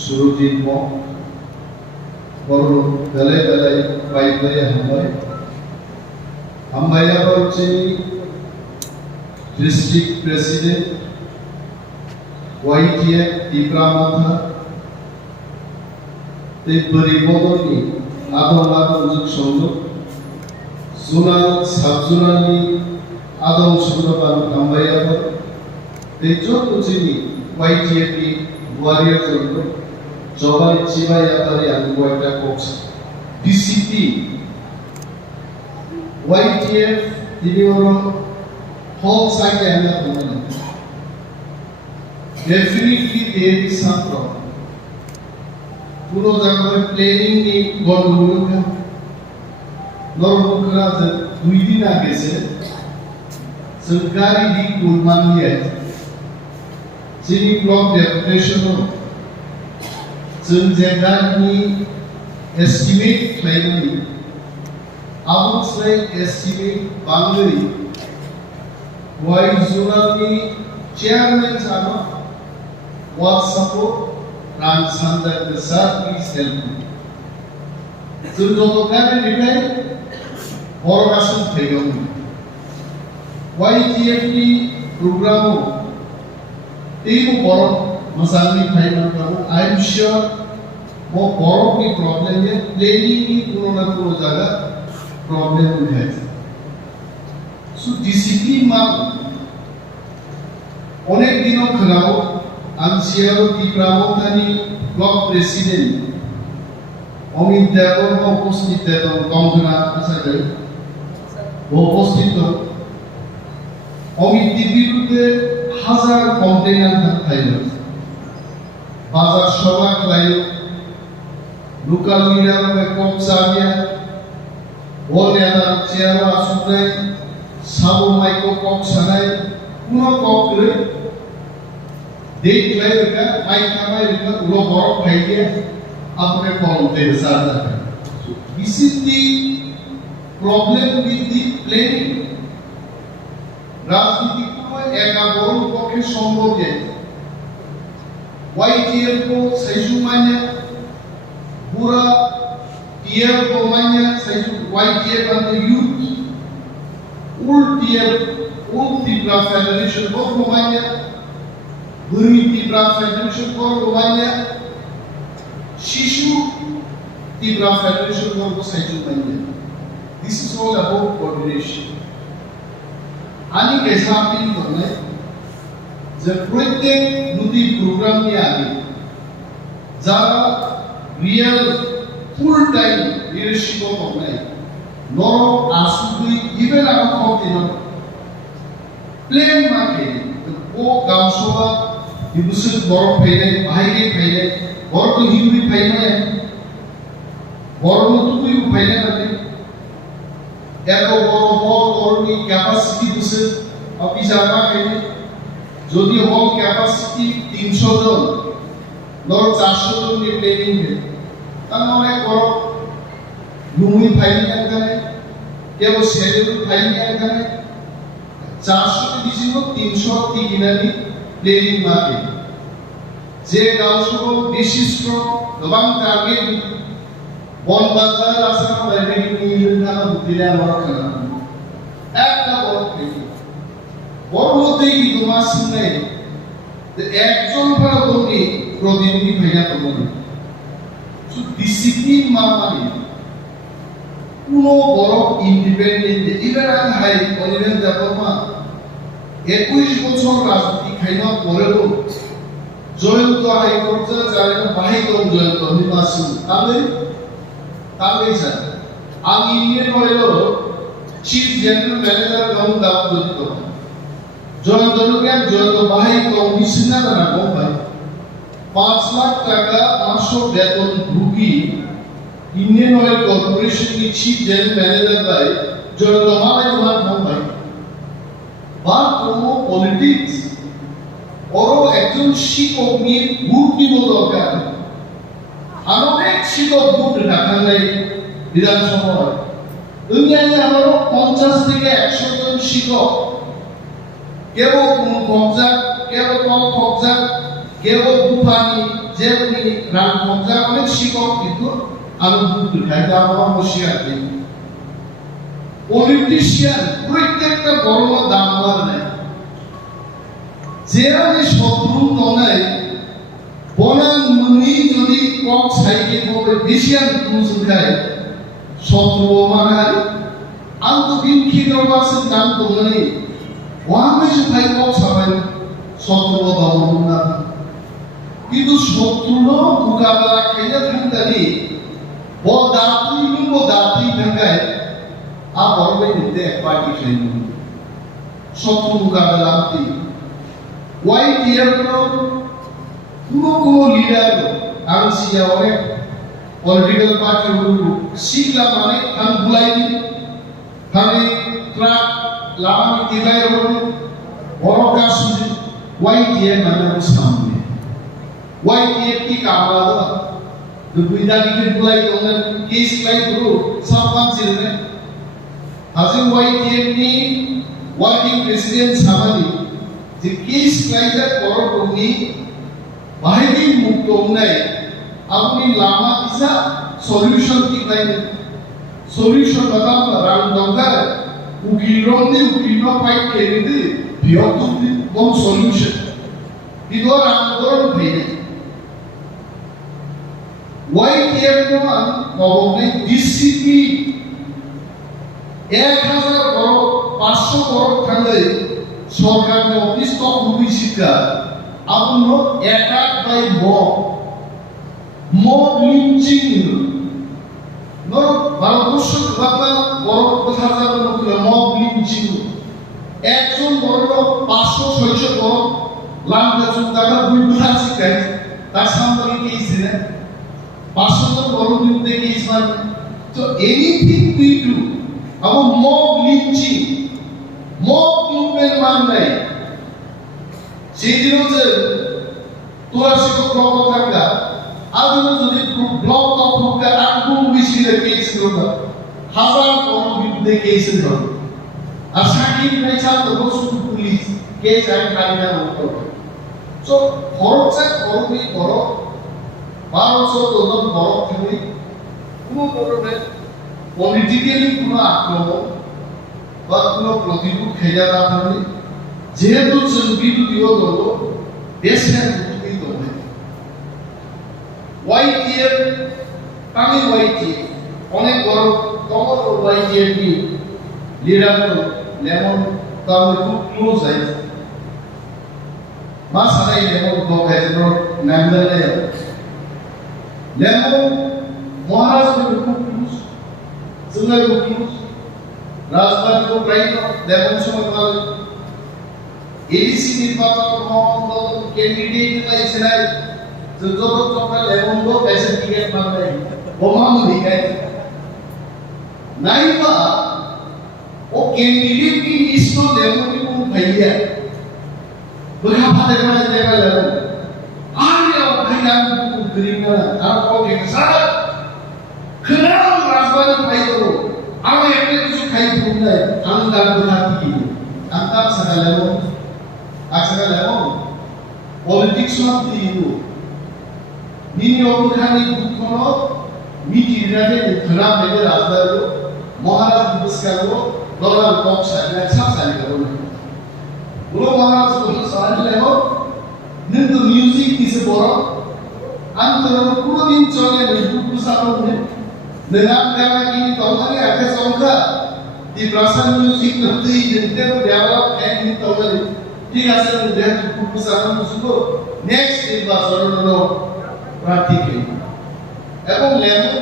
Surajit mock বড় বেলায় বেলায় বাইরে হামবাইয়া হচ্ছে ডিস্ট্রিক্ট প্রেসিডেন্ট ওয়াইটিএফ ত্রিপুরামাথা তেবরি বদলনি আদম সংযোগ জোনাল সাবজোনালি আদম সংযোগ হামবাইয়া তেজত চিনি ওয়াইটিএফ ওয়ারিয়ার জন্য জবাই চিবাই আতারে আমি কয়েকটা করছি ডিসিপি ওয়াইটিএফ তিনি হলো whole side and the woman. Definitely there is some problem. Puro জায়গায় প্ল্যানিং নিয়ে গন্ডগোল Narwkha যে 2 দিন আগে সরকারি দিক উন্মান নিয়ে যিনি ব্লক ডেপুটেশন जों जायगानि एस्टिमेट खालामनानै आबुंस्राय एस्टिमेट बांगै वाइ जोनालनि चेयारमैन जानो WhatsAppआव रां सानजा गोसा प्लिज हेल्प जों जतगानिफ्राय हरगासिनो फैगौ YTF नि प्रग्रामाव टेबो बर मोजाङै फाइनांगौ I am sure वो बड़ों की प्रॉब्लम है प्लेनिंग की कोरोना को ज़्यादा प्रॉब्लम है सो डिसिप्लिन मां अनेक दिनों खराब अंशियारो ত্রিপুরামাথানি ब्लॉक प्रेसिडेंट अमित देवर को उपस्थित है तो गंगना ऐसा करें वो उपस्थित तो अमित दिव्युते हजार कंटेनर था बाजार सभा खालायो लोकल लीडर में कम साबिया वो नेता चेहरा सुनने साबु माइको कम सनाई पुनः कम करे देख ले रखा माइक कमाई रखा उलो बड़ा भाईये अपने कॉल पे साझा कर this is the problem with the planning राजनीति को एका बड़ों पक्षे संभव है YTF को सही मान्य पूरा TF को मान्य सही YTF and the youth all TF all Tripura Federation को मान्य पूरी Tripura Federation को मान्य शिशु Tripura Federation को सही मान्य this is all about coordination आनी कैसा अपनी करना है যে প্রত্যেক নদী প্রোগ্রাম নিয়ে আগে যারা রিয়েল ফুল টাইম লিডারশিপ নাই নর আসুই ইভেন আমার কমতে না প্লেন মাকে ও গাঁও সভা দিবসের বড় ফাইলে বাইরে ফাইলে বড় তো হিউরি ফাইলে বড় তো তুই ফাইলে না এত বড় বড় করনি ক্যাপাসিটি দিবসে অফিস আমা খাইলে যদি হল ক্যাপাসিটি 300 জন ধর 400 জন নিয়ে প্ল্যানিং है তাহলে অনেক বড় লুমি ফাইলিং এখানে কেউ শেডিউল ফাইলিং এখানে 400 টি দিছিল 300 টি গিনানি প্ল্যানিং মাকে যে গাঁওসব বিশিষ্ট গোবাং টার্গেট বন বাজার আসাম বাইরে নিয়ে না দিলে আমার খানা একটা বড় পরবর্তী কি তোমার শুনে যে একজন পরবর্তী প্রতিনিধি ভাইয়া তোমার সো ডিসিপ্লিন মানে কোনো বড় independent even I high অলিভেন Debbarma 21 বছর রাজনীতি খাইনা পরেও জয়ন্ত হাইকোর্ট যারা বাহিকরণ জয়ন্ত নির্বাচন তাহলে স্যার আমি ইন্ডিয়ান হইল চিফ জেনারেল ম্যানেজার গাউন দাম দিত জয়ন্ত লোকের জয়ন্ত বাহাই কমিশনার না কোম্পানি 5 লাখ টাকা মাসো বেতন ঢুকি ইন্ডিয়ান অয়েল কর্পোরেশন की चीफ जनरल मैनेजर बाय জয়ন্ত বাহাই ওনার কোম্পানি বা কোনো পলিটিক্স বড় একজন শিক্ষক নিয়ে গ্রুপ নিব দরকার অনেক শিক্ষক গ্রুপ রাখা নাই বিধানসভায় দুনিয়ায় আমারও 50 থেকে 100 জন শিক্ষক কেউ কোন কবজা কেউ কম কবজা কেউ বুফানি যেমনি রামগঞ্জা অনেক শিক্ষক কিন্তু আমি বুঝতে খাই আমার বসিয়া দিই পলিটিশিয়ান প্রত্যেকটা বড় দামদার নেই যেরানি শত্রু তনায় বনান মুনি যদি কক সাইকে বলে বেশিয়ান কুসুখায় শত্রু মানায় আলতো বিনখি দরবাসে নাম তোমনি ওয়ামে ভাই কক সবাই শত্রু দমনা কিন্তু শত্রুর মোকাবেলা খাইয়া থাকতানি বদাতি থাকায় আবার নিতে পার্টি খাইনি শত্রু মোকাবেলা আনতে YTF পুরো লিডার আনসিয়া অনেক পলিটিক্যাল পার্টি শিখলা মানে থান বুলাইনি থানে ট্রাক লামানি তিলাই রোড বড় কাজ YTF মানে সামনে YTF কি কামালা দুইদানি কে বুলাই তোমরা কেস লাই পুরো সামান ছিলেন হাজির YTF নি ওয়ার্কিং প্রেসিডেন্ট সামানি যে কেস লাইজার করনি বাহিনী মুক্ত নাই আপনি লামা কিসা সলিউশন কি লাইনে সলিউশন বাতাম রান দঙ্গার উকিল ফাইট কেরিতে বিয়তুম বম সলিউশন ইদো রামগরণ ভেনে YTF নো আন কবনে ডিসিপি 1000 বড় 500 বড় থাকলে সরকারের অফিস তো খুবই শিক্ষা আপন অ্যাটাক বাই মব লিঞ্চিং নো ভারতবর্ষ বাংলা বড় কথা জানো না মব লিঞ্চিং একজন বড় 500 600 বড় লাঙ্গা চুক্তাটা দুই কথা শিখায় তার সামনে কি ছিল 500 জন বড় বিরুদ্ধে কি ইসলাম তো এনিথিং উই ডু আবার মব লিঞ্চিং মব মুভমেন্ট মানে সেই দিন যে তুলাশিখর থাকা আজ যদি ব্লক তখন আগুন মিছিলে কেস করবে হাজার বড় বিরুদ্ধে কেস হবে আর সাকিব নাই ছাত্র শুধু পুলিশ কেস আইন কায়দা করতে তো খরচা খরচই বড় 1200 জন বড় থাকলে কোনো ধরনের পলিটিক্যালি কোনো আক্রমণ বা কোনো প্রতিকূল খেলা না থাকলে যেহেতু বিরোধীও দল দেশের বিরোধী দল YTF আমি YTF অনেক বড় কমন YTF লিডার লেমন তাহলে খুব ক্লোজ আছে মা সারাই লেমন গো নামদালে লেমন মহারাজ খুব ক্লোজ সুন্দর খুব ক্লোজ রাজবাড়ি তো প্রায় লেমন সময় এডিসি নির্বাচন মহম্মদ ক্যান্ডিডেট লাইছে নাই যত তোমরা লেমন গো পয়সা টিকেট মারবে বোমাম দিগাই নাইবা ও ক্যান্ডিডেট কি লিস্টো লেমন কি কোন ভাইয়া বড়া ফাদে মানে দেবা লেমন আরে ও ভাইয়া কোন করিনা আর ওকে স্যার খরাম রাজবাড়ি পাই তো আমি একটা কিছু খাই ভুললে আমি তার কথা কি আন্তাম সাকা লেমন আজকাল লেমন পলিটিক্স অফ দি ইউ নিনি অবখানি দুঃখন মিটিরাতে ধরা মেলে রাজদারো মহারাজ পুরস্কারো দলাল কক সাইনা ছাপ সাইনা করো বলো মহারাজ বলে সাইলে হো নিন্তু মিউজিক কিসে বড় আন্তর কোনদিন চলে নিপুট সাপনে নেগাম দেওয়া কি তোমারে আগে সংখ্যা দি প্রাসাদ মিউজিক নতি যেতে ডেভেলপ এন্ড তোমারে ঠিক আছে দেখ নিপুট সাপনে সুকো নেক্সট নির্বাচন হলো প্রার্থী এবং লেমন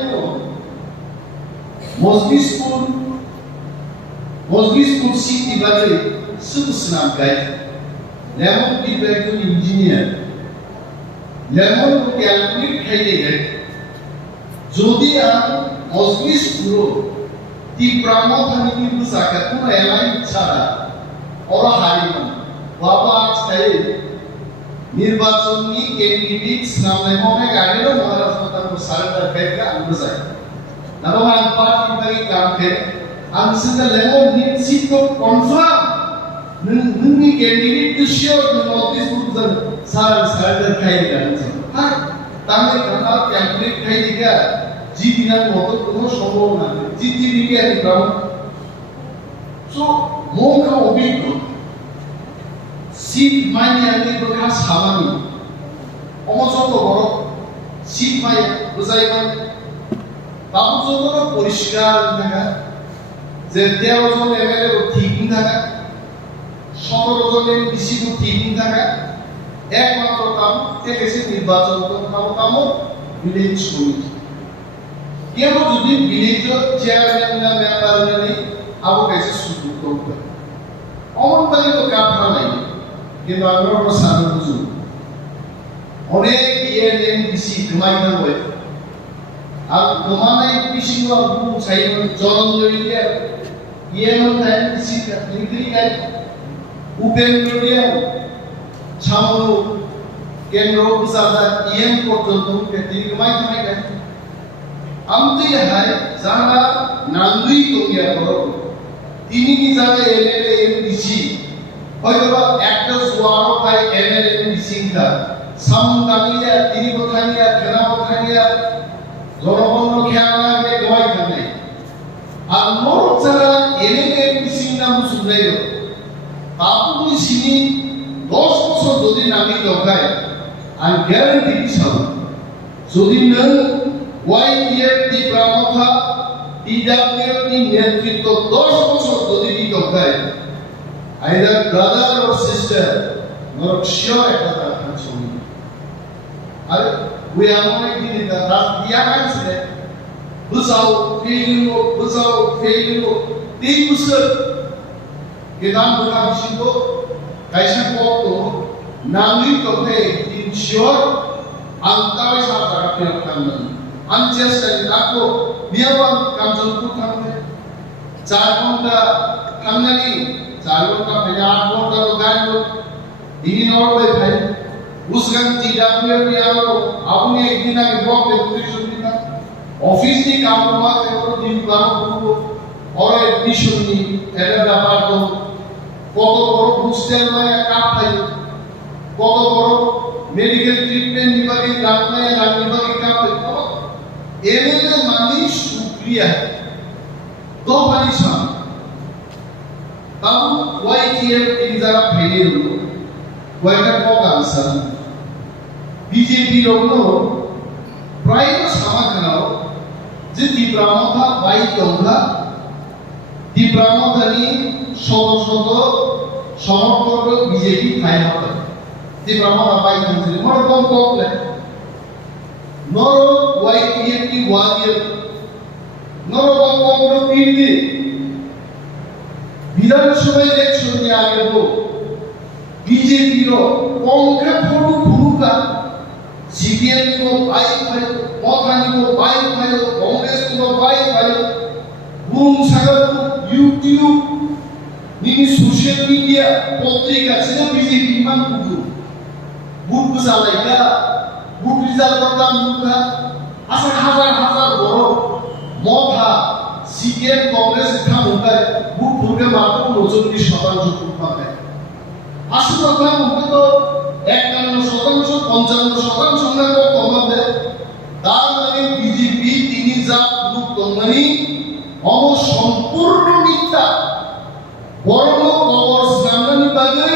মজলিসপুর সিটি বাজারে সুসনাম গাই লেমন কি একজন ইঞ্জিনিয়ার লেমন ক্যালকুলেট খাইতে গেল যদি আর মজলিসপুর তীব্রামথানি কিন্তু সাকা কোন এলাই ছাড়া ওরা হারিমান বাবা আজ খাই নির্বাচনী ক্যান্ডিডেট নামে অনেক আগেও মহারাজ প্রধান সারেন্ডার ফেরকা আমরা যাই নামমান পার্টি বাই কাম করে আনসিদা লেমন নিট সিট কনফার্ম নুনি ক্যান্ডিডেট টু শিওর নু নটিস পুট সারেন্ডার খাই গেছে হ্যাঁ তাহলে কথা ক্যালকুলেট খাই দিকা জিতিনার মতো কোনো সম্ভাবনা নেই জিতি দিকে আর গ্রাম সো মৌখা অভিজ্ঞ শীত মাইনে আগে বোখা সামানি অমসত বড় শীত মাইয়া বুঝাই মানে বাবু যত পরিষ্কার থাকা যে 13 জন এমএলএ ঠিক থাকা 17 জনের বেশি ঠিক থাকা একমাত্র কাম থেকে নির্বাচন কাম ভিলেজ কমিটি কেউ যদি ভিলেজ চেয়ারম্যান না মেম্বার নেই আবু কাছে সুযোগ করবে অমন পারে তো কাপড় নাই কিন্তু আমরা সারা বুঝু অনেক ইএনএম বেশি ঘুমাই না হয় আর ঘুমানাই বেশি গু চাই জন লইয়া ইএনএম তাই বেশি লিখলি গাই উপেন্দ্র দিয়া ছামলু কেন্দ্র প্রসাদা ইএম পর্যন্ত দীর্ঘমাই থাকে আমতে হাই যারা নাঙ্গুই তৈয়া করো তিনি কি যারা এমএলএ এমডিসি হয়তো একটা জোয়ারও পাই এমএলএ এমডিসি কা সামদানিয়া তিনি কথানিয়া খেলা কথানিয়া জনগণ খেলা কে গয় খানে আর মোর যারা এমএলএ এমডিসি নাম শুনাইলো তাপুনি সিনি 10 বছর যদি নামি দরকার আর গ্যারান্টি দিছাও যদি না ওয়াইটিএফ দি প্রামথা ডিডব্লিউএফ দি নেতৃত্ব 10 বছর যদি দি দরকার আইদার ব্রাদার অর সিস্টার নর শিওর একটা কথা শুনি আর ওই আমাকে দিন দা দিয়া আছে বুঝাও ফেলিও তিন বছর কেদান বলা বিশিষ্ট kaisa kok nangli toke insure antai sa darat kannan anches ako biawan kamjon puthamne 4 ঘন্টা থামনানি 4 ঘন্টা পরে 8 ঘন্টা লাগাইলো দিন নড়বে ভাই উসগান টিডব্লিউ বিয়ালো আপনি একদিন আগে ব্লক রেজিস্ট্রেশন দিতা অফিস নি কাম করবা তো দিন কাম করব और एडमिशन নি এটা ব্যাপার তো কত বড় হোস্টেল মানে কাপ পাই কত বড় মেডিকেল ট্রিটমেন্ট বিভাগে ডাক্তার আর বিভাগে কাপ পাই এমএলএ মানে সুপ্রিয়া তো পরিশান তাও ওয়াইটিএফ এই যারা ফেলে হলো ওয়াইটা কক আনসার বিজেপি রগুলো প্রায় সমাধানও যে তীব্রমতা বাই দংলা তীব্রমতানি শত সমর্থক বিজেপি খাই হবে তীব্রমতা বাই দংলা মর কম কমলে নর ওয়াইটিএফ কি ওয়াদিয়ে নর কম কম পিন্দি বিধানসভা ইলেকশন নিয়ে আগে বিজেপি র কংগ্রেস ফটো ভূমিকা সিপিএম को बाइक भाई मथानी को बाइक भाई कांग्रेस को बाइक भाई बुम सागर को यूट्यूब निनी सोशल मीडिया पत्रिका से बीजेपी मान कुदु बुक सालाइका बुक रिजाल्ट करता मुखा आसा हजार बड़ो मथा সিপিএম কংগ্রেস था मुखा बुक भूगे मात्र 29% बुक पाए আসল কথা মুখে তো 51% 55% সংখ্যক কমাতে তার মানে বিজেপি তিনি যা গ্রুপ কোম্পানি সম্পূর্ণ মিথ্যা বড় খবর সামনে বাগে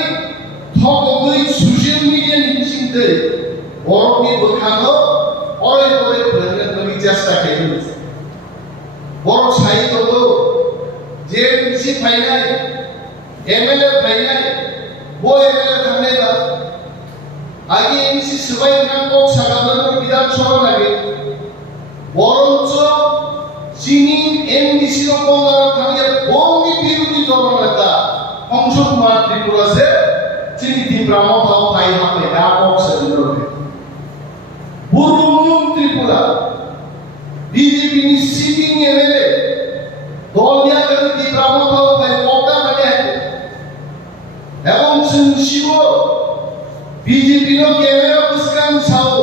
ঠকই সোশ্যাল মিডিয়া নিশ্চিন্তে বড়কে দেখানো অরে করে প্রেজেন্ট করি চেষ্টা করেছে বড় সাহিত্য তো যে বেশি ফাইনাল এমএলএ ফাইনাল वो एमएलए थाने का आगे एमसी सबाई नाम को सागादन विधानसभा লাগে বরঞ্চ চিনি এমডিসি র কমার থাকে বঙ্গি বিরোধী দলনেতা অংশ কুমার ত্রিপুরাসে চিনি তীব্রমতা পাই হবে ব্যাপক সেন্দ্রকে পূর্ব ত্রিপুরা বিজেপি সিটিং এমএলএ দলিয়া করে তীব্রমতা পাই কোটা মানে এবং শিব বিজেপি র ক্যামেরা পুস্কান সাও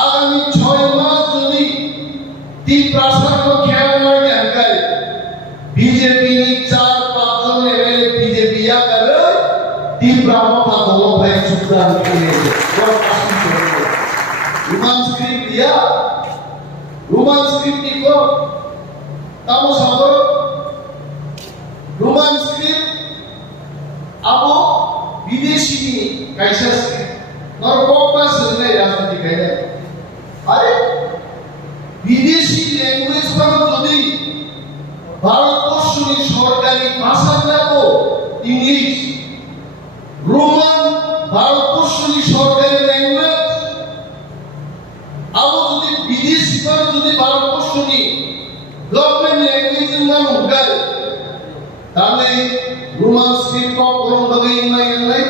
আগামী 6 মাস যদি তীব্রাসার খেয়াল না জানকায় বিজেপি নি 4-5 জন এমএলএ বিজেপি या করে তীব্রমতা দল ভাই সুপ্রান করে বড় কাশি করে script dia, Roman script iko, kamu sabar, Roman script, abo বিদেশি কাইসা script, Narwkha সেনে রাজনীতি কাইলে, আরে বিদেশি ল্যাঙ্গুয়েজ মানে যদি ভারতবর্ষের সরকারি ভাষা যাবো ইংলিশ, রোমান ভারতবর্ষের সরকারি ল্যাঙ্গুয়েজ, আবার যদি বিদেশি মানে যদি ভারতবর্ষের গভর্নমেন্ট ল্যাঙ্গুয়েজের নাম উগায়, তাহলে রোমান স্ক্রিপ্ট কোন ভাবে ইমাই নাই,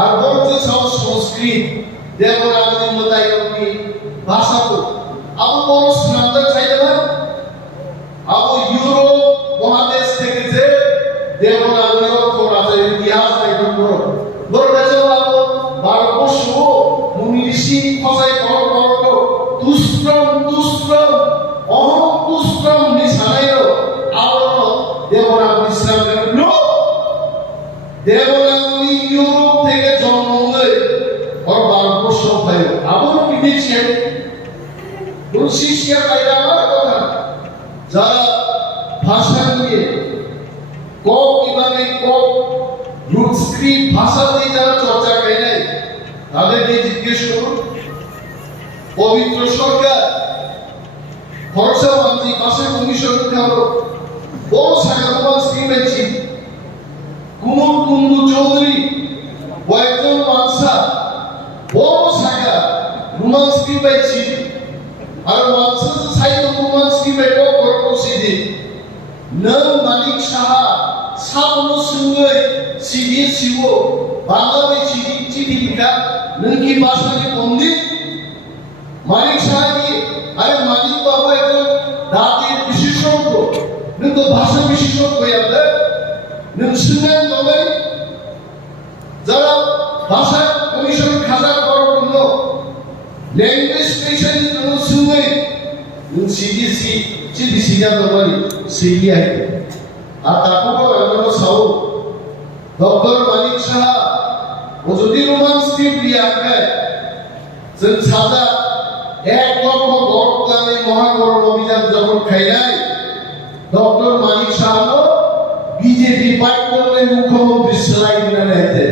আর বলতে সব সংস্কৃত দেবরাজের মতাই কি ভাষা তো আবার বড় স্নাতক চাইতে না, আবার ইউরোপ মহাদেশ থেকে যে দেবনাগরী অক্ষর ইতিহাস একদম বড় বড় কাছে আবার ভারতবর্ষ মুনি ঋষি খসাই বড় দুষ্ট্রম অহম দুষ্ট্রম নিশানাইও আবার দেবনাগরী ইসলাম নো দেবনাগরী ইউরোপ থেকে জন্ম হয়ে और ভারতবর্ষ হয় আবার বিদেশি শিষ্যা পাইলে আমার কথা যারা ভাষা নিয়ে কক কিভাবে কক রুট স্ক্রিপ্ট ভাষা দিয়ে যারা চর্চা করে নাই তাদেরকে জিজ্ঞেস করুন। পবিত্র সরকার খরচা মন্ত্রী ভাষা কমিশন হলো বড় শাখা রোমান স্ক্রিপ্ট আছে, কুমুর কুন্দু চৌধুরী কয়েকজন মানসা বড় শাখা রোমান স্ক্রিপ্ট আছে, আর মানসা সাহিত্য রোমান স্ক্রিপ্ট করছি নং মানিক সাহা সাবনো সঙ্গে সিডি শিব বাংলায় সিডি চিঠি লিখা নঙ্কি ভাষায় পণ্ডিত মানিক সাহা কি আরে মানিক বাবু একজন দাঁতের বিশেষজ্ঞ কিন্তু ভাষা বিশেষজ্ঞ আমরা শুনেন তবে যারা ভাষা কমিশন খাজা করার জন্য ল্যাঙ্গুয়েজ স্পেশালিস্ট শুনে সিডিসি চিঠি সিগা দবাই সিগিয়া আর তারপর আমরা সাউ ডক্টর মানিক সাহা ও যদি রোমান স্ক্রিপ্ট দিয়ে আঁকায় যে সাদা 1 লক্ষ বড় প্ল্যানে মহাকরণ অভিযান যখন খাইলাই doctor Manik Saha BJP party মুখ্যমন্ত্রী সেলাই দিনে নেতে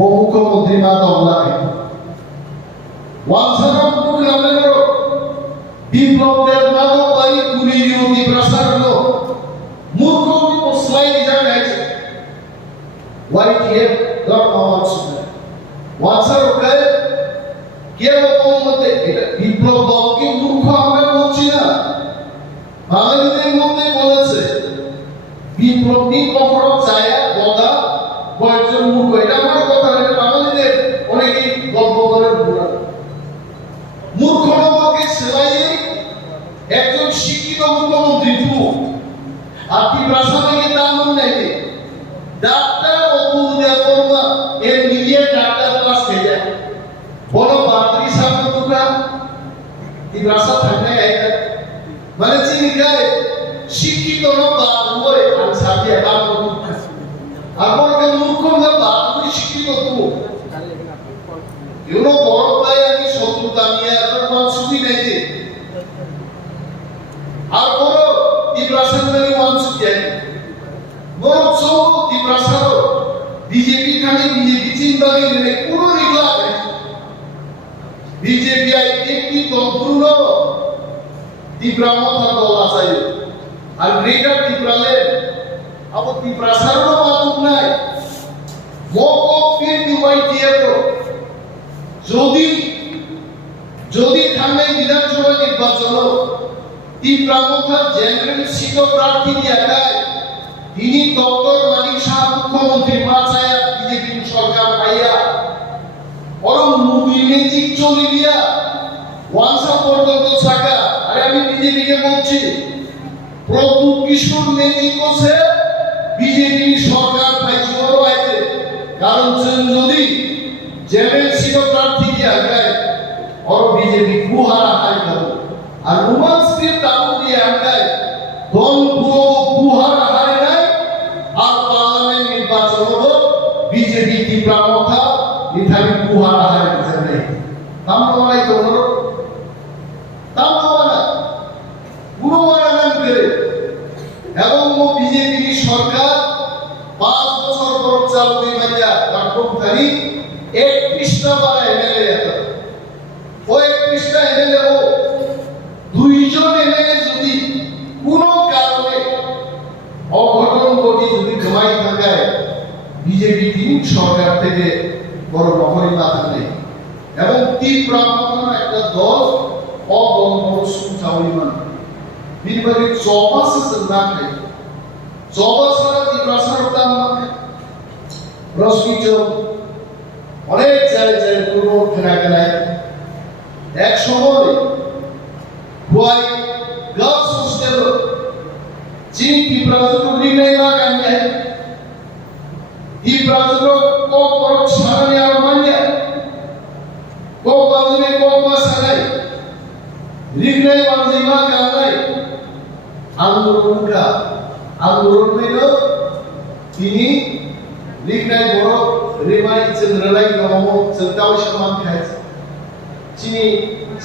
ও মুখ্যমন্ত্রী মা দমলাকে ওয়ানসারাম প্রোগ্রামের বিপ্লবের মাদক বাড়ি পুরী ইউনি প্রসারণ মূর্খ স্লাইড জানাইছে YTF ধর্মমাস ওয়ানসারকে কে মতে এটা বিপ্লব দলকে মূর্খ আমরা বলছি না, বাঙালিদের মধ্যে বলেছে বিপ্লবী কখনো চায় গদা কয়েকজন মূর্খ, এটা আমার কথা, এটা বাঙালিদের অনেকেই গল্প করে বলে মূর্খ নবকে সেলাই একজন শিক্ষিত মুখ্যমন্ত্রী আপনি প্রাসাদে দাম নেই ডাক্তার অতুল দেববর্মা এর মিডিয়া ডাক্তার ক্লাস খেয়ে বড় বাতরি সামনে তোমরা এই প্রাসাদ থাকলে মানে চিনি গায়ে শিক্ষিত বাদ হয়ে আর সাথে বাদ আবার কেন মূর্খ না বাদ হয়ে শিক্ষিত তো ইউনো বড় ভাই আমি শত্রুতা নিয়ে এত মানসুকি নেই যে আর বড় এই প্রাসাদের মানসুকি আছে বড় সব এই প্রাসাদ বিজেপি খালি বিজেপি চিন্তা নেই পুরো রিগলা আছে বিজেপি আই একটি সম্পূর্ণ তীব্রামতা দল আছে আর গ্রেটার তীব্রালে আবার তীব্রাসারও মাতুক নাই মক ফির দুবাই দিয়ে যদি থামে বিধানসভা নির্বাচন তীব্রামতার জেনারেল সিট প্রার্থী দেখায় তিনি ডক্টর মানিক সাহা মুখ্যমন্ত্রী মাছায়া বিজেপি সরকার পাইয়া বরং মুভি ম্যাজিক চলে দিয়া ওয়ানসা পর্যন্ত শাখা আরে আমি বিজেপিকে বলছি প্রভু কিশোর ম্যাজিক আছে বিজেপি সরকার পাইছে বড় পাইছে কারণ যদি জেনারেল সিট প্রার্থী দেখায় और बीजेपी कुहारा हाई करो और रोमान स्क्रिप्ट आउट दिया है दोन पुरो कुहारा हाई नहीं और पार्लियामेंट निर्वाचन हो बीजेपी की प्रमुख था निथावी कुहारा हाई नहीं हम लोग नहीं तो खाली 31টা বার এমএলএ येतात ও 31টা এমএলএ ও দুইজন এমএলএ যদি কোনো কারণে অঘটন ঘটি যদি জমাই থাকায় বিজেপি তিন সরকার থেকে বড় নহরি মাথা নেই এবং তীব্র একটা দল অগণন সুচাউলিমান বিনবারে 24 নাম নেই 24 সারা তীব্র সরকার নামে রশ্মিচ অনেক জায়গায় পুরো কেনায় এক সময় খোয়াই গার্লস হোস্টেল যিনি তীব্রাজুর নির্ণয় না কান্যা তীব্রাজুর কো করক সারানি আর মান্যা কো বাজনে কো মাসানাই নির্ণয় বাজিমা কান্নাই আন্দোলন হইল তিনি নির্ণয় বড় রেমাই চন্দ্রলাই গম চন্তাও সম্মান খাইছে যিনি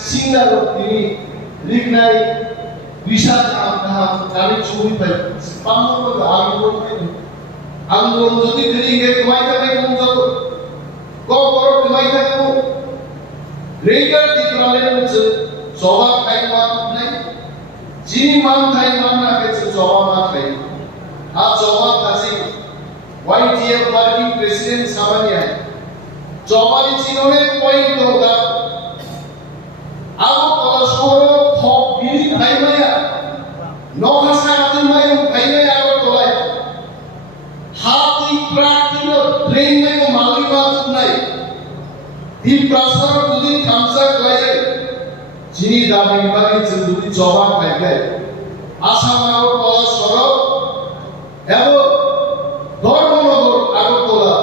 সিঙ্গার তিনি নির্ণয় বিশাল গাড়ি ছবি পাই পাম্পর আন্দোলন যদি করিগে কমাই থাকে কোন যাব কো বড় কমাই থাকে রেগার দিকরালের মধ্যে সভা খাই মান নাই যিনি মান খাই মান না গেছে সভা না খাই আর সভা কাছে YTF পার্টি প্রেসিডেন্ট সামানি है চবালি চিননে পয়েন্ট হোগা আবো পরস্পর খপ বিলি খাইমায়া নখাসা আদিমাই খাইমায়া আবো তোলাই হাতি প্রাকৃত ট্রেন মে মালি বাত নাই দি প্রাসার যদি খামসা খাইয়ে যিনি দাবি বাকি যদি জবাব পাইবে আসামাও পরস্পর এবং ধর্মনগর আগরতলা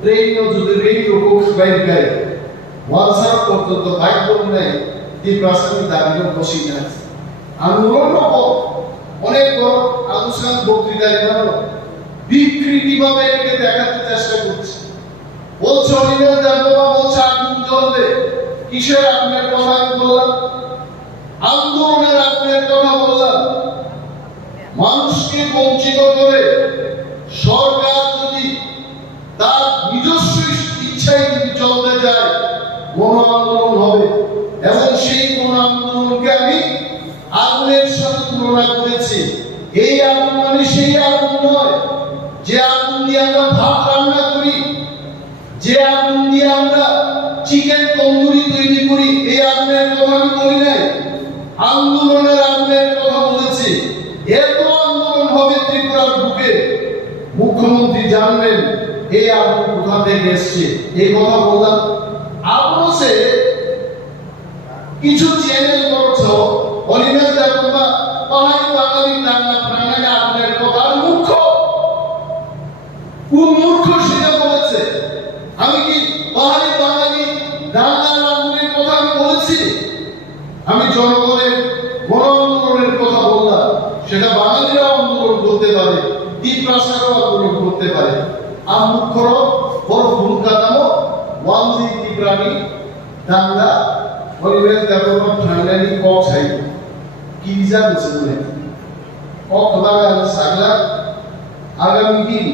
ট্রেন যদি রেডিও কোর্স বাইরে গায় ওয়ানসার পর্যন্ত বাইক বললে এই প্রাসঙ্গিক দাবিও বসিয়ে আছে আন্দোলন অনেক বড় আনুষ্ঠানিক বক্তৃতায় বিকৃতিভাবে এটাকে দেখাতে চেষ্টা করছে বলছে অনিমেষ দেববাবু বলছে আগুন জ্বলবে কিসের আগুনের কথা বললাম আন্দোলনের আগুনের কথা বললাম মানুষকে বঞ্চিত করে সরকার যদি তার নিজস্ব ইচ্ছায় যদি চলতে যায় গণ আন্দোলন হবে এবং সেই গণ আন্দোলনকে আমি আগুনের সাথে তুলনা করেছি এই আগুন মানে সেই আগুন নয় যে আগুন দিয়ে আমরা ভাত রান্না করি যে আগুন দিয়ে আমরা চিকেন তন্দুরি তৈরি করি এই আগুনের কথা আমি বলি নাই আন্দোলনের আগুনের কথা বলেছি এত আন্দোলন হবে ত্রিপুরার বুকে মুখ্যমন্ত্রী জানবেন এই আগুন কোথা থেকে এসছে এই কথা বললাম আপনি কিছু চ্যানেল করছো অনিমেষ দেববা পাহাড়ি বাঙালি রান্না প্রাণায় আগুনের কথা মূর্খ কোন মূর্খ সেটা বলেছে আমি কি পাহাড়ি বাঙালি রান্নার আগুনের কথা আমি বলেছি আমি জনগণের গণ আন্দোলনের কথা বললাম সেটা বাঙালিরা আন্দোলন করতে পারে তীব্রাসারও আন্দোলন করতে পারে আর মুখ্যর বড় ভূমিকা নাম ওয়ানজি তীব্রানি দাঙ্গা অনিমেষ দেববা ঠান্ডানি কক ছাই কি জানছে বলে কক বাঙালি সাগলা আগামী দিন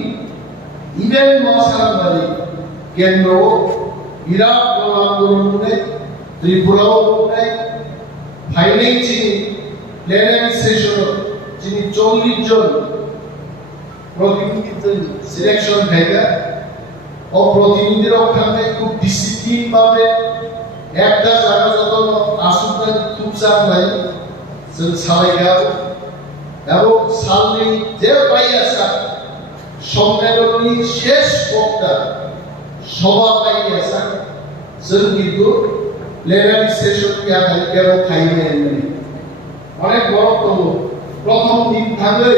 ইভেন মহাসারবাদী কেন্দ্র বিরাট গণ আন্দোলনে ত্রিপুরাও নেই ফাইনাল চিনি প্লেনারি সেশন যিনি 40 জন প্রতিনিধি সিলেকশন হয়েছে ও প্রতিনিধির ওখানে খুব ডিসিপ্লিন ভাবে একটা জায়গা যত আসুন খুব চাপ নাই সারাইগা এবং সামনে যে পাই আসা সম্মেলনী শেষ বক্তা সভা পাই আসা কিন্তু প্লেনারি সেশন কে আধারিত খাইবে অনেক বড় প্রথম দিন থাকলে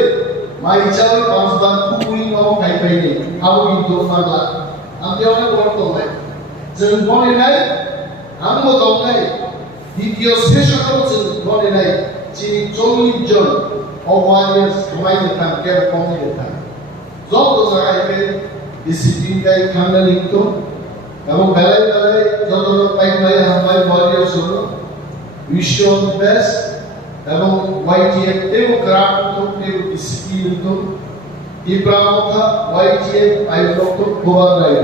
মাইচাল পাঁচবার পুকুরি নব খাই পাইনি আবু কিন্তু মানলা আমি অনেক বড় নাই যে মনে নাই আমিও দম নাই দ্বিতীয় সেশন হচ্ছে মনে নাই যিনি 40 জন অওয়ারিয়ার্স খোয়াই থাকেন কে কমে থাকেন যত জায়গায় ডিসিপ্লিন গাই খান্না লিখত এবং বেলায় বেলায় যত পাই পাই হামাই ওয়ারিয়ার্স হলো উইশ অল দ্য বেস্ট এবং YTF তেও ক্রাফট তেও ডিসিপ্লিন তো এই প্রামথা YTF আই ডক্টর খোয়া রাই